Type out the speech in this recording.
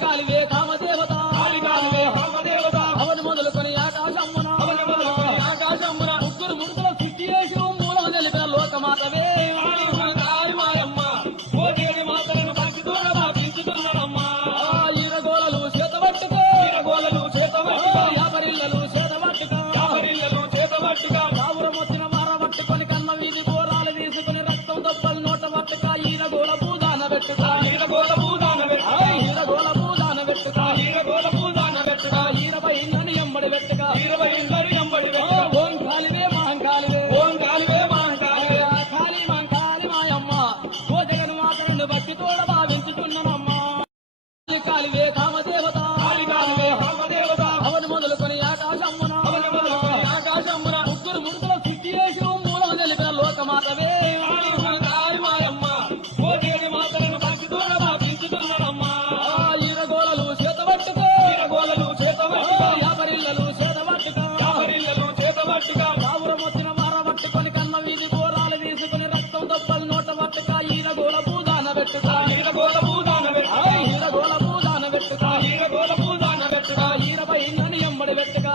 కాలివే కామదేవత అవని మొదలుకొని ఆకాశమ్మున ముగ్గురు ముడుకుల సిద్ధి చేసి మూలం తెలిపిన లోకమాతవే ఈరగోళలు చేతబట్టుకో యాపరిల్లలు చేతబట్టుక కావురం వచ్చిన మార పట్టుకొని కన్న వీధి గోళాలు తీసుకుని రక్తం దొప్పలు నోట పట్టుక ఈరగోళ పూదాన పెట్టుక ఈరపై ఇందని ఎంబడి పెట్టుక ఓం కాలివే మహంకాలివే కాళీ మహంకాళి మాయమ్మ ఓ జగన్ మాతను భక్తి తోడ భావించుతున్నామమ్మా కాలివే కామదేవత అవని మొదలుకొని ఆకాశమ్మున ముగ్గురు ముడుకుల సిద్ధి చేసి మూలం తెలిపిన లోకమాతవే ఈరగోళలు చేతబట్టుకో యాపరిల్లలు చేతబట్టుక కావురం వచ్చిన మార పట్టుకొని కన్న వీధి గోళాలు తీసుకుని రక్తం దొప్పలు నోట పట్టుక ఈరగోళ పూదాన పెట్టుక ఈరపై ఇందని ఎంబడి పెట్టుక